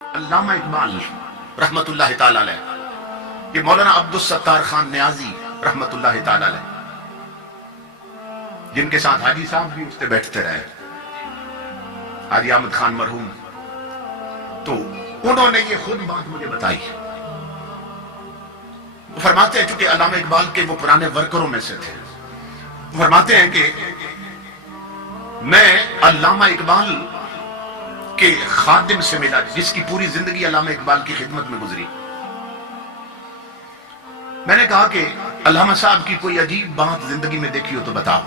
علامہ اقبال رحمت اللہ تعالی علیہ، یہ مولانا عبدالستار خان نیازی رحمت اللہ تعالی علیہ، جن کے ساتھ حاجی صاحب بھی اٹھتے بیٹھتے رہے، حاجی احمد خان مرحوم، تو انہوں نے یہ خود بات مجھے بتائی۔ وہ فرماتے ہیں چونکہ علامہ اقبال کے وہ پرانے ورکروں میں سے تھے، فرماتے ہیں کہ میں علامہ اقبال کے خادم سے ملا جس کی پوری زندگی علامہ اقبال کی خدمت میں گزری۔ میں نے کہا کہ علامہ صاحب کی کوئی عجیب بات زندگی میں دیکھی ہو تو بتاؤ۔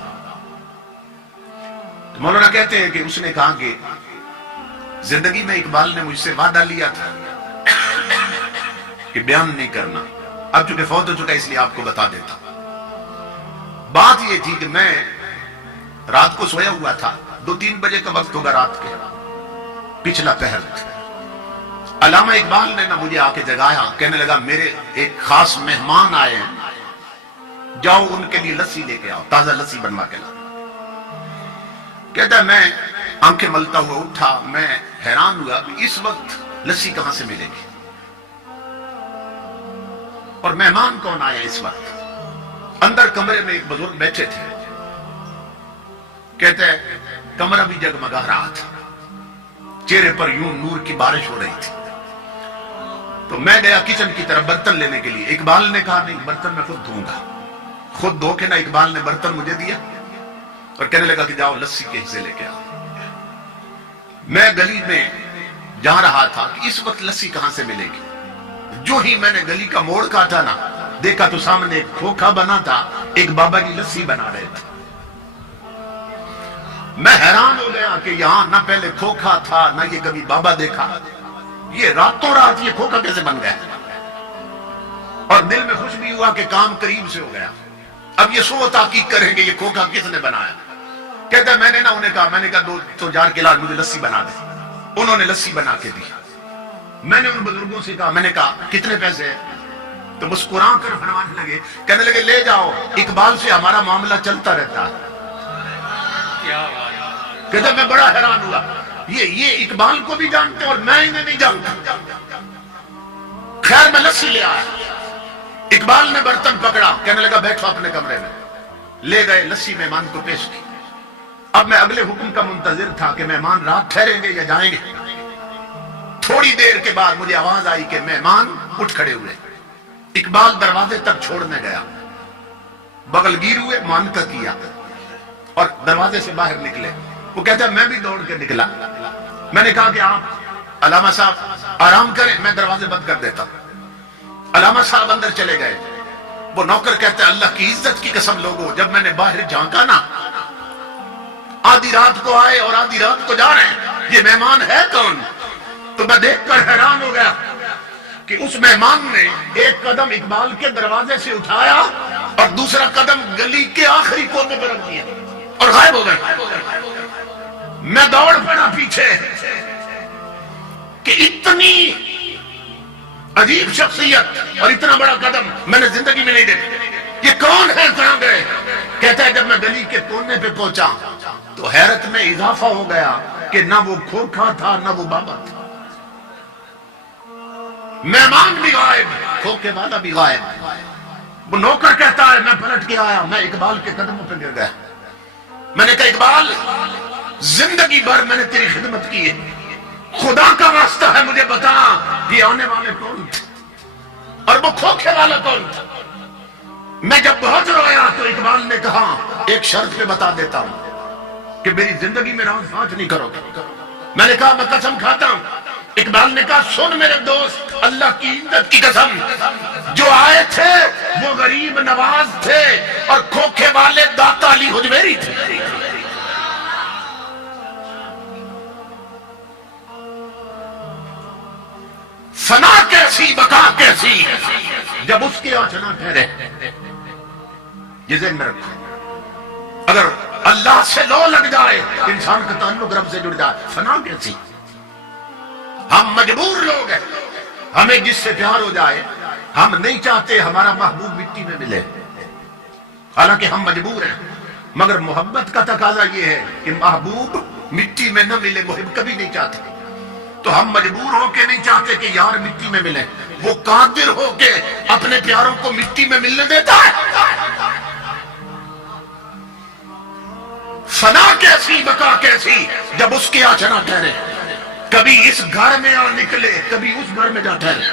تو مولانا کہتے ہیں کہ اس نے کہا کہ زندگی میں اقبال نے مجھ سے وعدہ لیا تھا کہ بیان نہیں کرنا، اب چونکہ فوت ہو چکا اس لیے آپ کو بتا دیتا۔ بات یہ تھی کہ میں رات کو سویا ہوا تھا، 2-3 بجے کا وقت ہوگا رات کے، پچھلا پہر تھا۔ علامہ اقبال نے نہ مجھے آ کے جگایا، کہنے لگا میرے ایک خاص مہمان آئے ہیں، جاؤ ان کے لیے لسی لے کے آؤ، تازہ لسی بنوا کے لاؤ۔ کہتا ہے میں آنکھیں ملتا ہوا اٹھا، میں حیران ہوا کہ اس وقت لسی کہاں سے ملے گی، اور مہمان کون آیا اس وقت۔ اندر کمرے میں ایک بزرگ بیٹھے تھے، کہتے ہیں کمرہ بھی جگمگا رہا تھا، چہرے پر یوں نور کی بارش ہو رہی تھی۔ تو میں گیا کچن کی طرف برتن لینے کے لیے، اقبال نے کہا نہیں برتن میں خود دھوں گا، خود دھو کے نہ اقبال نے برتن مجھے دیا اور کہنے لگا کہ جاؤ لسی کے حصے لے کے آؤ۔ میں گلی میں جا رہا تھا کہ اس وقت لسی کہاں سے ملے گی، جو ہی میں نے گلی کا موڑ کاٹا نا، دیکھا تو سامنے ایک کھوکھا بنا تھا، ایک بابا جی لسی بنا رہے تھے۔ میں حیران ہو گیا کہ یہاں نہ پہلے کھوکھا تھا نہ یہ کبھی بابا دیکھا، یہ راتوں رات یہ کھوکھا کیسے بن گیا، اور دل میں خوش بھی ہوا کہ کام قریب سے ہو گیا۔ اب یہ سو تحقیق کریں گے یہ کھوکھا کس نے بنایا۔ کہتا ہے میں نے نہ انہیں کہا، میں نے کہا 2 جار کے گلاس مجھے لسی بنا دے، انہوں نے لسی بنا کے دی۔ میں نے ان بزرگوں سے کہا، میں نے کہا کتنے پیسے ہیں، تو مسکرا کر فرمانے لگے، کہنے لگے لے جاؤ، اقبال سے ہمارا معاملہ چلتا رہتا ہے۔ کہتا میں بڑا حیران ہوا، یہ اقبال کو بھی جانتے اور میں انہیں نہیں جانتا۔ خیر میں لسی لے آیا، اقبال نے برتن پکڑا، کہنے لگا بیٹھو اپنے کمرے میں، لے گئے لسی مہمان کو پیش کی۔ اب میں اگلے حکم کا منتظر تھا کہ مہمان رات ٹھہریں گے یا جائیں گے۔ تھوڑی دیر کے بعد مجھے آواز آئی کہ مہمان اٹھ کھڑے ہوئے۔ اقبال دروازے تک چھوڑنے گیا، بغل گیر ہوئے، مانکہ کیا اور دروازے سے باہر نکلے۔ وہ کہتا ہے میں بھی دوڑ کے نکلا، میں نے کہا کہ آپ علامہ صاحب آرام کریں، میں دروازے بند کر دیتا ہوں۔ علامہ صاحب اندر چلے گئے۔ وہ نوکر کہتا ہے اللہ کی عزت کی قسم لوگوں، جب میں نے باہر جھانکا نا، آدھی رات کو آئے اور آدھی رات کو جا رہے ہیں، یہ مہمان ہے کون؟ تو میں دیکھ کر حیران ہو گیا کہ اس مہمان نے ایک قدم اقبال کے دروازے سے اٹھایا اور دوسرا قدم گلی کے آخری کونے پر رکھ دیا اور غائب ہو گئے۔ میں دوڑ پڑا پیچھے کہ اتنی عجیب شخصیت اور اتنا بڑا قدم میں نے زندگی میں نہیں دیکھا، یہ کون ہے، کہاں گئے؟ کہتا ہے جب میں گلی کے کونے پہ پہنچا تو حیرت میں اضافہ ہو گیا کہ نہ وہ کھوکھا تھا نہ وہ بابا تھا، مہمان بھی غائب، کھوکھے والا بھی غائب۔ وہ نوکر کہتا ہے میں پلٹ کے آیا، میں اقبال کے قدموں پہ گر گیا۔ میں نے کہا اقبال زندگی بھر میں نے تیری خدمت کی ہے، خدا کا واسطہ ہے مجھے بتا یہ آنے والے کون تھے اور وہ کھوکھے والا کون تھا۔ میں جب بہت رویا تو اقبال نے کہا ایک شرط پہ بتا دیتا ہوں کہ میری زندگی میں راز فاش نہیں کرو گے۔ میں نے کہا میں قسم کھاتا ہوں۔ اقبال نے کہا سن میرے دوست، اللہ کی عزت کی قسم، جو آئے تھے وہ غریب نواز تھے اور کھوکھے والے داتا علی حجویری تھے۔ فنا کیسی بقا کیسی جب اس کی آنچ نہ ٹھہرے۔ یہ ذہن میں رکھو، اگر اللہ سے لو لگ جائے انسان کا تعلق رب سے جڑ جائے، فنا کیسی۔ ہم مجبور لوگ ہیں، ہمیں جس سے پیار ہو جائے ہم نہیں چاہتے ہمارا محبوب مٹی میں ملے، حالانکہ ہم مجبور ہیں، مگر محبت کا تقاضا یہ ہے کہ محبوب مٹی میں نہ ملے، محب کبھی نہیں چاہتے۔ تو ہم مجبور ہو کے نہیں چاہتے کہ یار مٹی میں ملیں، وہ قادر ہو کے اپنے پیاروں کو مٹی میں ملنے دیتا ہے۔ فنا کیسی بقا کیسی جب اس کی آچنا ٹھہرے، کبھی اس گھر میں آ نکلے کبھی اس گھر میں جا ٹھہرے۔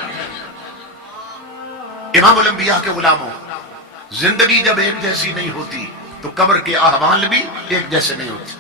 امام الانبیاء کے غلاموں، زندگی جب ایک جیسی نہیں ہوتی تو قبر کے احوال بھی ایک جیسے نہیں ہوتے۔